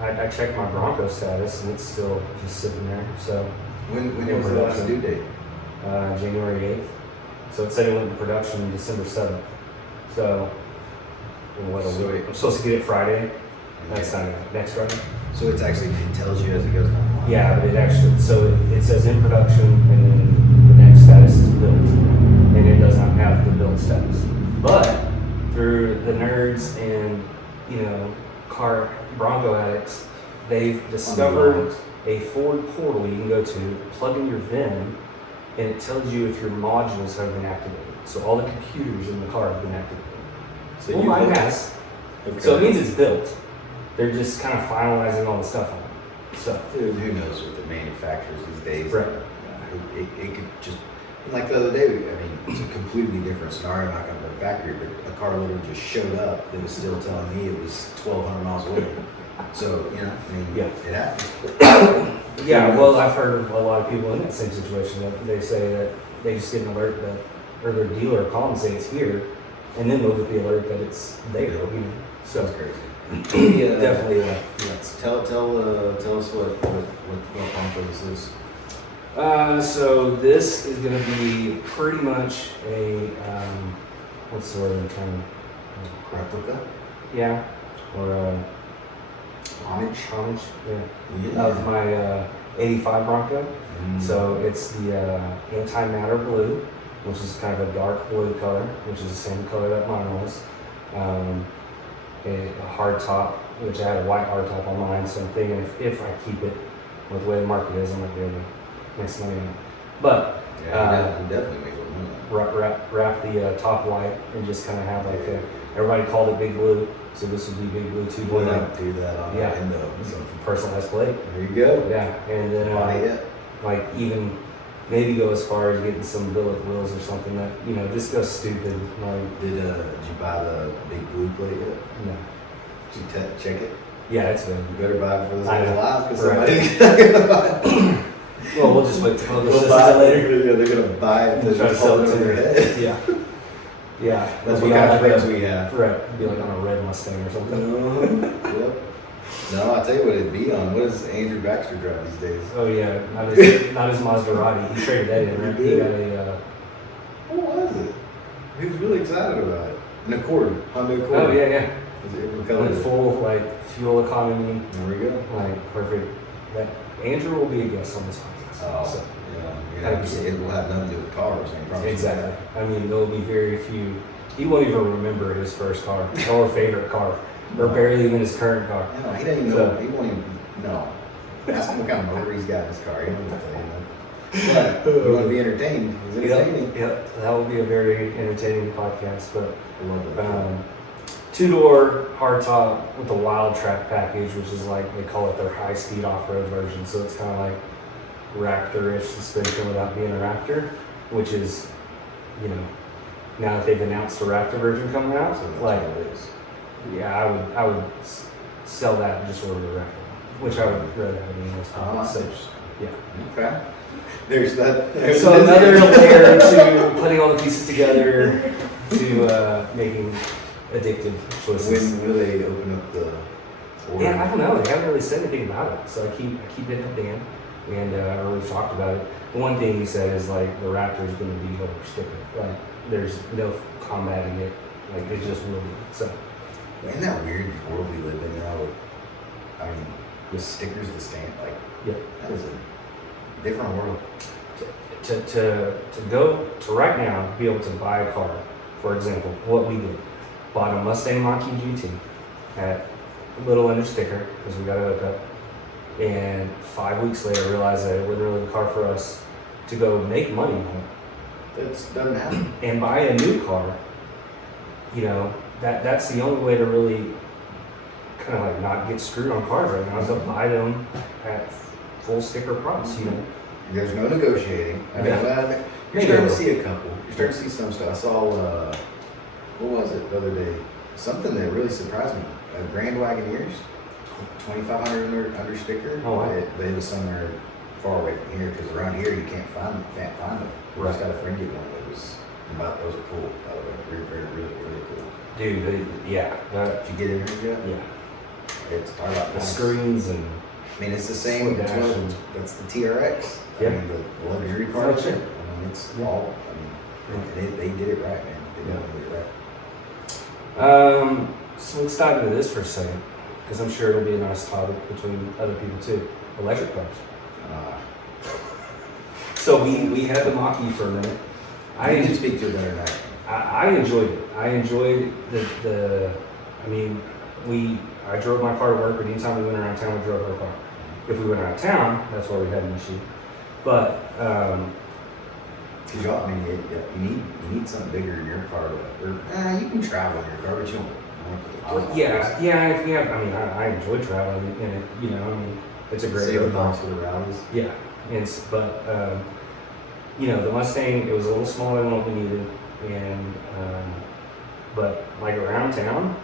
I checked my Broncos status and it's still just sitting there. So When Yeah, was the last production. due date? January 8th. So it said it went into production December 7th. So what a So week. it- I'm supposed to get it Friday. That's not next Friday. So it's actually, it tells you as it goes down the line. Yeah, but it actually, so it says in production and then the next status is built. And it does not have the build status. But through the nerds and, you know, car Bronco addicts, they've discovered a Ford portal you can go to, plug in your VIN, and it tells you if your modules have been activated. So all the computers in the car have been activated. So Well, you mine look- has. Okay. So it means it's built. They're just kind of finalizing all the stuff on it. So, Dude, who knows with the manufacturers these days? Right. It could just, like the other day, I mean, it's a completely different scenario, not going to the factory, but a car literally just showed up that was still telling me it was 1,200 miles away. So, you know, I mean, Yeah. it happens. yeah, well, I've heard a lot of people in that same situation that they say that they just get an alert that, or their dealer call and say it's here, and then they'll get the alert that it's there. You know? So Sounds crazy. yeah, definitely. Yes. Tell us what Bronco this is. So this is going to be pretty much a what's the word I'm trying to Replica? yeah, or Homage? yeah, of my 85 Bronco. So it's the antimatter blue, which is kind of a dark blue color, which is the same color that mine was. A hard top, which I had a white hard top on mine, so I'm thinking if I keep it with the way the market is, I might be able to make some money on it. But Yeah, you definitely make a little money. wrap the top white and just kind of have like everybody called it Big Blue, so this would be Big Blue 2.0. Why not do that on Yeah. the window? So, Personalized plate. there you go. Yeah, and then Body it. like even maybe go as far as getting some billet wheels or something that, you know, just go stupid. Like, Did you buy the big blue plate yet? no. Did you check it? Yeah, it's good. You better buy it before this I goes know. live because Right. somebody's gonna buy it. Well, we'll just wait till We'll buy it later. They're gonna buy it and try to sell it to their head. Yeah. Yeah. That's It'll what be kind on of friends like we have. Right. It'll be like on a red Mustang or something. Yep. No, I'll tell you what it'd be on. What does Andrew Baxter drive these days? Oh yeah, not his Maserati. He traded that in, right? He got a. What was it? He was really excited about it. An Accord, Honda Accord. Oh yeah. What color Like is it? full like fuel economy, There we go. like perfect. That Andrew will be a guest on this podcast. Oh, So, yeah. It will have nothing to do with cars. I promise you exactly. that. I mean, there'll be very few. He won't even remember his first car or favorite car, or barely even his current car. No, he doesn't even know. So- He won't even know. Ask him what kind of motor he's got in his car. He don't tell you that. But you want to be entertained. He's entertaining. Yep, that will be a very entertaining podcast. But I love that. two-door hardtop with a wild track package, which is like they call it their high-speed off-road version. So it's kind of like Raptor-ish suspension without being a Raptor, which is, you know, now that they've announced the Raptor version coming out, So that's like, what it is. yeah, I would sell that and just order the Raptor, which I would rather have any of those cars. So, yeah. Okay. There's that. So another layer to putting all the pieces together to making addictive choices. When will they open up the order? Yeah, I don't know. They haven't really said anything about it. So I keep hitting up Dan, and we've talked about it. The one thing he said is like the Raptor is going to be over sticker. Like there's no combating it. Like it just will be. So Isn't that weird world we live in now? I mean, with stickers to stamp, like, yeah, that is a different world. to go to right now be able to buy a car. For example, what we did, bought a Mustang Mach-E GT at a little under sticker because we got a hookup, and 5 weeks later realized that it wasn't really the car for us to go make money on it That doesn't happen. and buy a new car. You know, that's the only way to really kind of like not get screwed on cars right now is to buy them at full sticker price. You know, There's no negotiating. I mean, Yeah. you're Maybe starting a to see a couple. You're starting to see some stuff. I saw, what was it the other day? Something that really surprised me. Grand Wagoneers, 2,500 under sticker. Oh, wow. But it was somewhere far away from here because around here you can't find them. We just got a friend get one that was about. Those are cool. By the way, really cool. dude, yeah, Did you get in there yet? yeah, It's talk about the nice. screens and I mean, it's the same. Slow dash and- That's the TRX. Yeah. I mean, the luxury part of That's it. it. I mean, it's Yeah. all. I mean, they did it right, man. They definitely did it right. So let's dive into this for a second, because I'm sure it'll be a nice topic between other people too. Electric cars. So we had the Mach-E for a minute. I can speak to it better than that. I enjoyed it. I enjoyed the. I mean, I drove my car to work, but anytime we went around town, we drove our car. If we went out of town, that's why we had an issue. But Cause I mean, you need something bigger in your car, you can travel in your car, but you don't want to put the top on it. I mean, I enjoy traveling, and you know, I mean, it's a great Save road the car. cost for the rallies. Yeah, but you know, the Mustang, it was a little smaller than what we needed, and but like around town,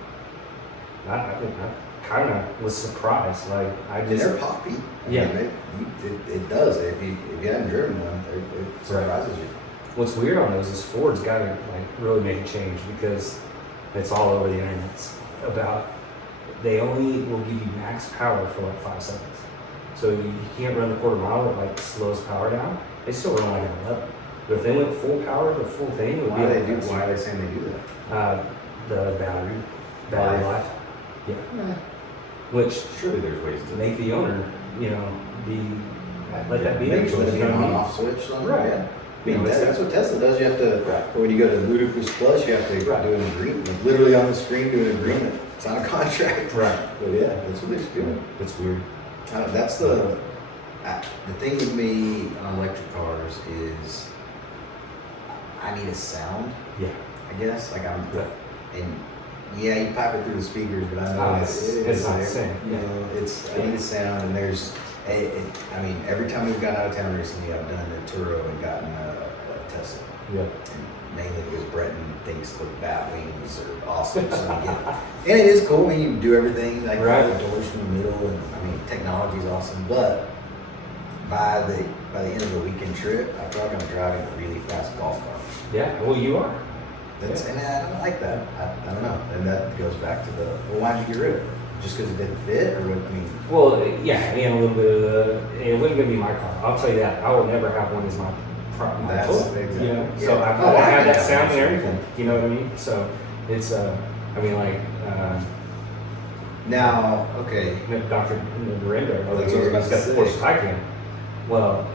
I think I kind of was surprised. Like I And just they're poppy. Yeah. It does. If you haven't driven one, it surprises you. What's weird on those is Ford's got to like really make a change because it's all over the internet. It's about they only will give you max power for like 5 seconds. So you can't run the quarter mile. It like slows power down. They still run like an 11. But if they went full power, the full thing would Why be. are they saying they do that? The battery life. Yeah. Which Surely there's ways to make the owner, you know, let that be make their sure choice. there's You know an what I mean? on-off switch. Something. Right. Yeah. I mean, You know, that's what Tesla does. You have to, Right. when you go to Ludicrous Plus, you have to Right. do an agreement. Like, literally on the screen, do an agreement. It's not a contract. Right. But yeah, that's what they're doing. It's weird. That's the thing with me on electric cars is I need a sound, Yeah. I guess. Like I'm, Yeah. and yeah, you pipe it through the speakers, but I know Ah, it's not the there. same. You know, I need a sound, and there's. I mean, every time we've gone out of town recently, I've done a Turo and gotten a Tesla. Yeah. And mainly because Breton thinks the bat wings are awesome. So and it is cool. I mean, you do everything like Right. the doors from the middle, and I mean, technology is awesome. But by by the end of a weekend trip, I feel like I'm driving a really fast golf cart. Yeah, well, you are. And I don't like that. I don't know. And that goes back to well, why'd you get rid of it? Just because it didn't fit, or what? I mean, Well, yeah, and a little bit of it wasn't gonna be my car. I'll tell you that. I will never have one as my that's tool. exactly. You know, Yeah. so I Oh, have that yeah. sound and everything. You know what I mean? So it's I mean, like Now, okay. Dr. Miranda over That's what I was here, about he's to got the say. Porsche Taycan. Well,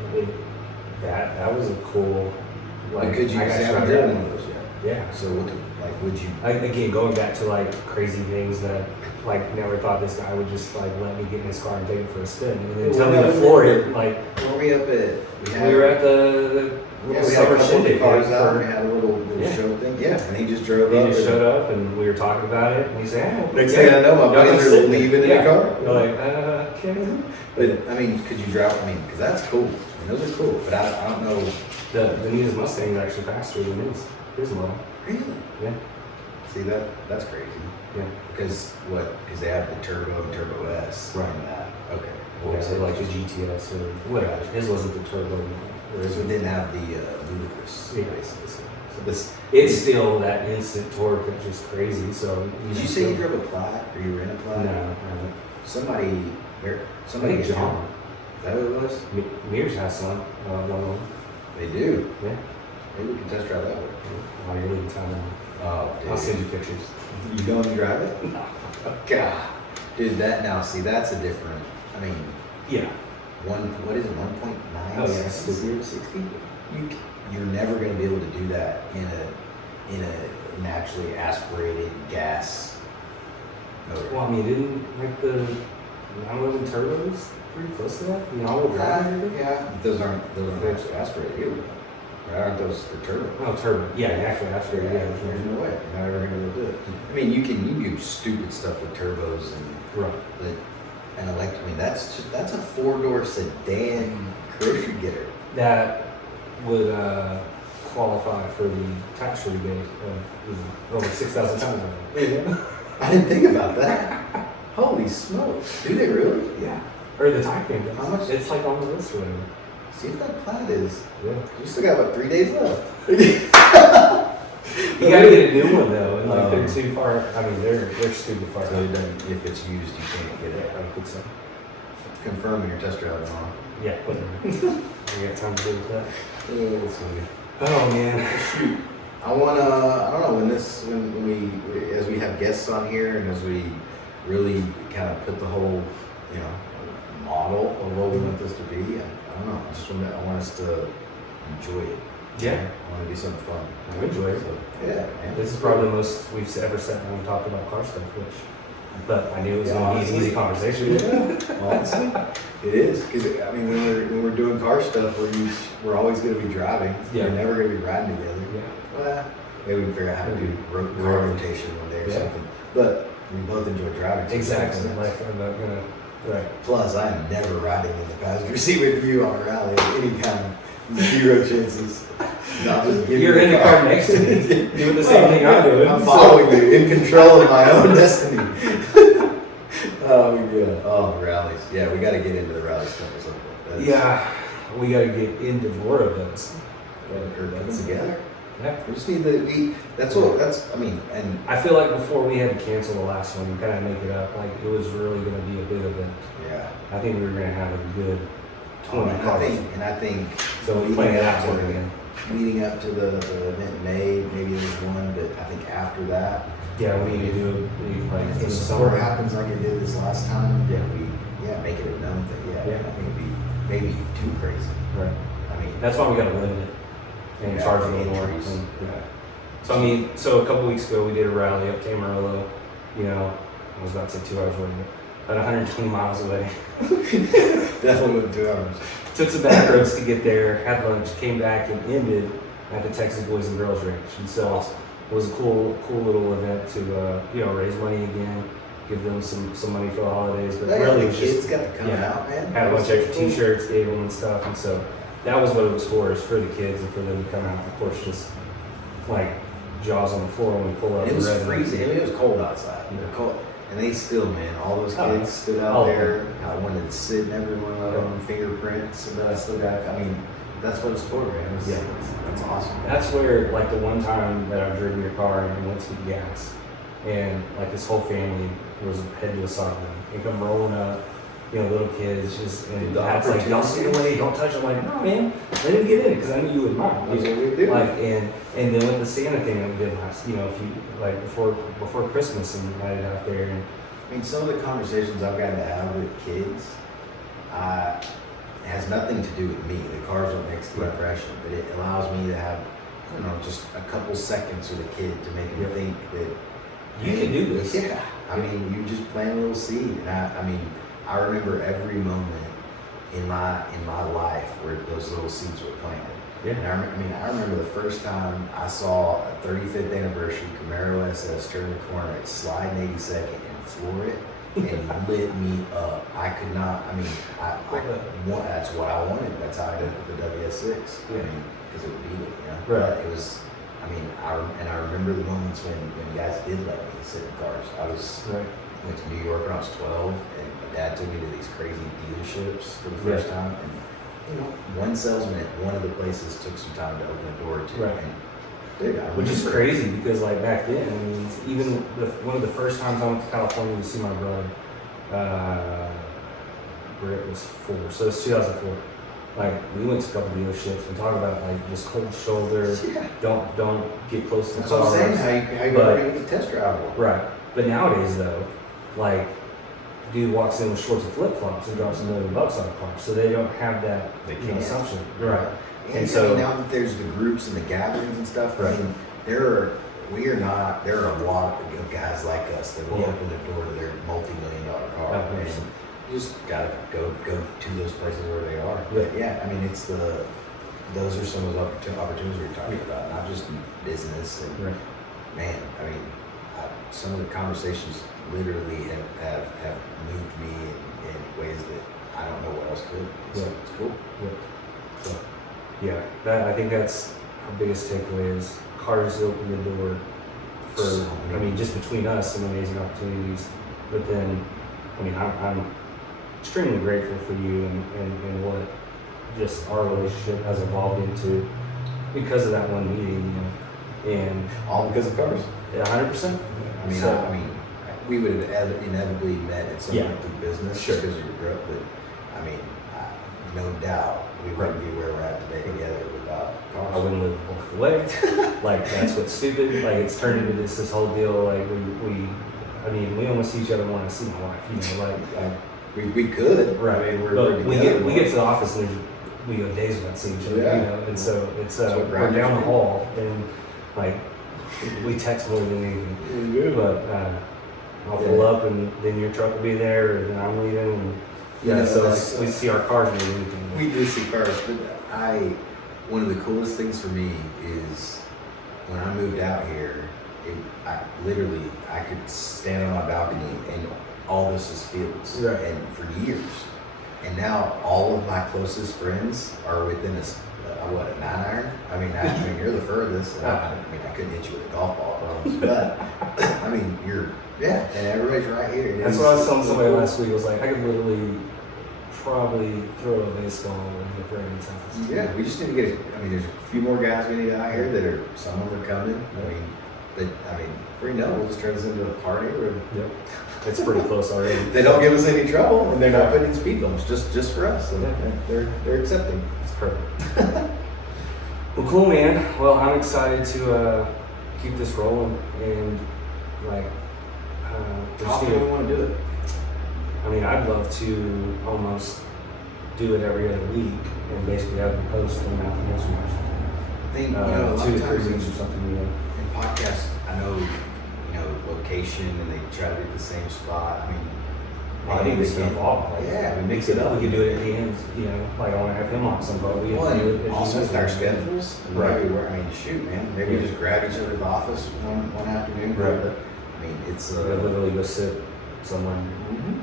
that was a cool. Like, could you I got say I shot haven't down. driven one of those yet? Yeah. So what? Would you? Again, going back to like crazy things that like never thought this guy would just like let me get in his car and take it for a spin and then tell me to floor it. Like Were we up at? we were at the We little had a summer couple of shindig. cars out. for- We had a little Yeah. show thing. Yeah, and he just drove He up. just and showed up and we were talking about it and he said, "Hey, Next thing I know, my y'all buddies can are sit leaving in yeah. the car. We're like, okay. But I mean, could you drive? I mean, because that's cool. I mean, those are cool. But I don't know. The Nita's Mustang is actually faster than his model. Really? Yeah. See that's crazy. Yeah. Because Because they have the Turbo and Turbo S. Right. And that. Okay. Or is it like the GTS or whatever? His wasn't the turbo. Or So it didn't have the ludicrous. Yeah. Basically. So this. It's still that instant torque that's just crazy. So Did you say you drove a Plaid or you were in a Plaid? No. Somebody. I Somebody. think John. Is that what it was? Mears has some. One of them. They do. Yeah. Maybe we can test drive that one. While you're leaving town. Oh, dude. I'll send you pictures. You going to drive it? No. God. Dude, that's a different. I mean, Yeah. what is it? 1.9? Oh, yeah. 60? You're never going to be able to do that in a naturally aspirated gas motor. Well, I mean, didn't like the 911 turbos pretty close to that? You know, all-wheel drive and everything? Yeah, those aren't actually aspirated either. Or aren't those the turbo? Oh, turbo. Yeah, actually, that's very Yeah, good. there's no way. You're not ever going to do it. I mean, you can do stupid stuff with turbos Right. and electric. I mean, that's a 4-door sedan grocery getter. That would qualify for the tax rebate of over 6,000 pounds. I didn't think about that. Holy smokes. Do they really? Yeah. Or the Taycan. How much? It's like on the list or whatever. See if that Plaid is. Yeah. You still got about 3 days left. You gotta get a new one though, and like they're too far. I mean, they're stupid far. So it doesn't, if it's used, you can't get it. Yeah, I think so. Confirm when your test drive tomorrow. Yeah, whatever. We got time to do with that. Oh man. Shoot. I don't know, when we, as we have guests on here and as we really kind of put the whole, model of what we want this to be, I don't know, I want us to enjoy it. Yeah. I want to do something fun. I enjoy it. So, yeah, man. This is probably the most we've ever sat down and talked about car stuff, but I knew it was going to be an honestly. easy conversation. Honestly, it is because I mean when we're doing car stuff, we're always going to be driving. Yeah. We're never going to be riding together. Yeah. Well, maybe we can figure out how to do car rotation one day or Yeah. something. But we both enjoy driving. Exactly. So Like I'm not gonna. Right. plus, I am never riding in the passenger seat with you on a rally of any kind. 0 chances. Not just give You're you in the car next to me, doing the same thing I'm doing. I'm following you, in control of my own destiny. Oh, yeah. Oh, rallies. Yeah, we got to get into the rally stuff or something. Yeah, we got to get into more events. Or put them together. Yeah. We just need I mean, and I feel like before we had to cancel the last one, we kind of make it up. Like it was really going to be a big event. yeah. I think we were going to have a good 20 And cars. I think So we plan it out for it again. leading up to the event in May, maybe there's one, but I think after that, Yeah, we need to do it like if in the the support summer. happens like it did this last time, Yeah. make it a known thing. Yeah, Yeah. I think it'd be maybe too crazy. Right. I mean, That's why we got to limit it and Yeah, charge them more. entries. And, yeah. So I mean, so a couple weeks ago we did a rally up Camarillo. I was about to say 2 hours away, but about 120 miles away. definitely within 2 hours. Took some back roads to get there, had lunch, came back and ended at the Texas Boys and Girls Ranch. And so it was a cool little event to raise money again, give them some money for the holidays. But really, it was kids just got to come out, man. had a bunch of extra T-shirts, gave them and stuff. And so that was what it was for, is for the kids and for them to come out. Of course, just like jaws on the floor when we pull up. It was the red freezing. I mean, it was cold outside. Yeah. Cold. And they still, man, all those Oh, kids stood all out of there. I wanted to sit in every one of Yeah. them, fingerprints, and then I still got, I mean, that's what it's for, man. Yeah. That's awesome. That's where, like, the one time that I drove your car and went to get gas, and like this whole family was headed to a side lane. They come rolling up, you know, little kids, just, and The dad's like, y'all stay away, don't touch them. I'm like, no, man, let him get in it, because I knew you would mind. That's what we do. Like, and then with the Santa thing that we did last, you know, if you, like, before Christmas and light it out there, and I mean, some of the conversations I've gotten to have with kids, it has nothing to do with me. The cars don't make the impression, but it allows me to have, I don't know, just a couple seconds with a kid to make them think that you can do this. Yeah, I mean, you just plant a little seed, and I mean, I remember every moment in my life where those little seeds were planted. Yeah. And I remember the first time I saw a 35th anniversary Camaro SS turn the corner at Slide and 82nd and floor it, and lit me up. I could not. I mean, that's what I wanted. That's how I did the WS6. Yeah. I mean, because it would beat it, you know. Right. But it was. I mean, I remember the moments when guys did let me sit in cars. I went to New York when I was 12, and my dad took me to these crazy dealerships for the first time. And you know, one salesman at one of the places took some time to open the door to. Right. And, dude, Which is crazy because, like, back then, I mean, even one of the first times I went to California to see my brother, Garrett was 4, so it's 2004. Like, we went to a couple dealerships and talked about, like, just cold shoulder, Yeah. don't get close to the That's what I'm cars. saying. How you But- ready to test drive one. Right. But nowadays, though, like, dude walks in with shorts and flip flops and drops $1 million on a car, so they don't have that They you know, can't. assumption. Right. And, And so so- now that there's the groups and the gatherings and stuff, Right. I mean, there are a lot of guys like us that will Yeah. open the door to their multi-million-dollar car. Oh, And yes. you just gotta go to those places where they are. Yeah. But yeah, I mean, those are some of those opportunities we're talking about, not just in business. And Right. man, I mean, some of the conversations literally have moved me in ways that I don't know what else could. So Yeah. it's cool. Yeah. So, yeah, I think that's our biggest takeaway is cars open the door for, So I mean, just between us, some amazing opportunities. But then, I mean, I'm extremely grateful for you and what just our relationship has evolved into because of that one meeting, you know, and All because of cars. 100%. I mean, So- we would have inevitably met at some Yeah. point through business Sure. just because you grew up. But I mean, no doubt we wouldn't be where we're at today together without cars. I wouldn't live both the way. Like, that's what's stupid. Like, it's turned into this whole deal. Like, I mean, we almost see each other more than I see my wife. You know, like, We could. right. I mean, we're But we together get to the office and we go days without seeing each other. Yeah. You know, and so it's That's what we're grinds down the me. hall and like we text more than anything. We do. But I'll pull up and then your truck will be there and then I'm leaving. And, Yeah, so that's- like, we see our cars more than anything. We do see cars, but one of the coolest things for me is when I moved out here, I could stand on my balcony and all this is fields, Right. and for years. And now all of my closest friends are within a 9-iron? I mean, you're the furthest. And I couldn't hit you with a golf ball, but I mean, and everybody's right here. That's what I was telling somebody last week. I was like, I could literally probably throw a baseball in the Brandon's house. Yeah, we just need to get it. I mean, there's a few more guys we need out here that are, some of them are coming. If we know, we'll just turn this into a party. Yep. It's pretty close already. They don't give us any trouble, and they're not putting in speed bumps just for us. So Yeah. they're accepting. It's perfect. Well, cool, man. Well, I'm excited to keep this rolling and like. How often do we want to do it? I mean, I'd love to almost do it every other week and basically have the post coming out the next week. I think a lot 2 of to 3 times weeks or something. You know. in podcasts, I know location, and they try to be at the same spot. I mean, I think maybe it's they can't- involved. Like, Yeah, we mix it up. We could do it at the end. You know, like I want to have him on some, but we Well, have to do it and at also the with end. our schedules, Right. I mean, shoot, man, maybe we Yeah. just grab each other's office one afternoon. Right. I mean, it's We literally go sit somewhere. Mhm.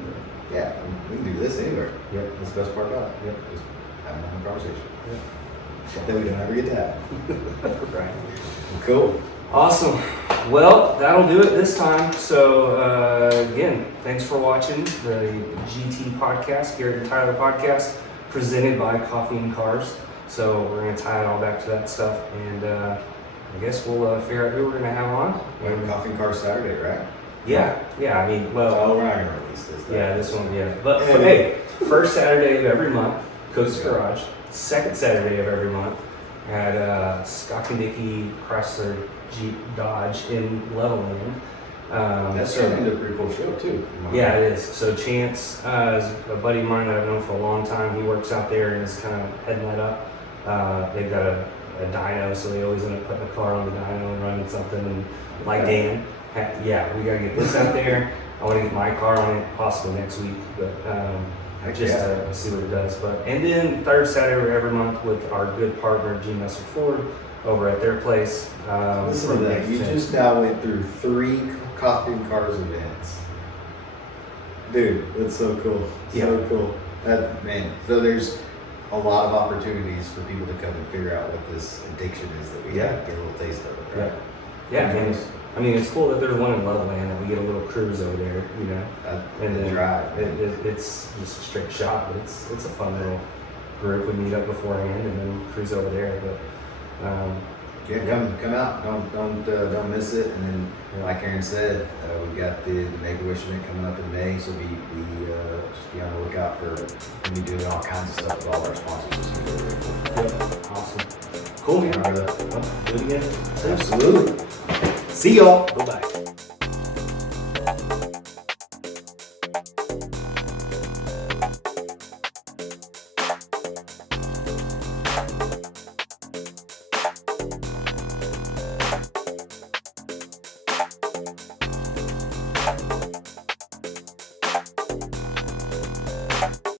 Yeah, we can do this anywhere. Yep. That's the best part about it. Yep. Just having a conversation. Yep. That we don't ever get to have. Right. Cool. Awesome. Well, that'll do it this time. So again, thanks for watching the GT podcast, Garrett and Tyler podcast, presented by Coffee and Cars. So we're gonna tie it all back to that stuff, and I guess we'll figure out who we're gonna have on. Like Coffee and Cars Saturday, right? Yeah. I mean, well, Oh, we're not gonna release this. yeah, this one, yeah. But hey, first Saturday of every month, Cook's Garage. Second Saturday of every month at Scott and Dickey Chrysler Jeep Dodge in Levelland. That's so- turning into a pretty cool show too. Yeah, it is. So Chance is a buddy of mine that I've known for a long time. He works out there and is kind of heading that up. They've got a dyno, so they always end up putting a car on the dyno and running something. And like Dan, yeah, we gotta get this out there. I want to get my car on it, possibly next week, but just to see what it does. But and then third Saturday of every month with our good partner G. Messer Ford over at their place. Listen to that. You just now went through 3 Coffee and Cars events. Dude, that's so cool. So cool. Man, so there's a lot of opportunities for people to come and figure out what this addiction is that we have, get a little taste of it, right? Yeah, man. I mean, it's cool that there's one in Loveland and we get a little cruise over there, you know. And then drive. It's just a straight shot, but it's a fun little group. We meet up beforehand and then cruise over there. But come out. Don't miss it. And then, like Aaron said, we've got the Make-A-Wish event coming up in May, so we just be on the lookout for we doing all kinds of stuff with all our sponsors. Yep. Awesome. Cool, man. All right, Well, do it again. absolutely. See y'all. Bye-bye.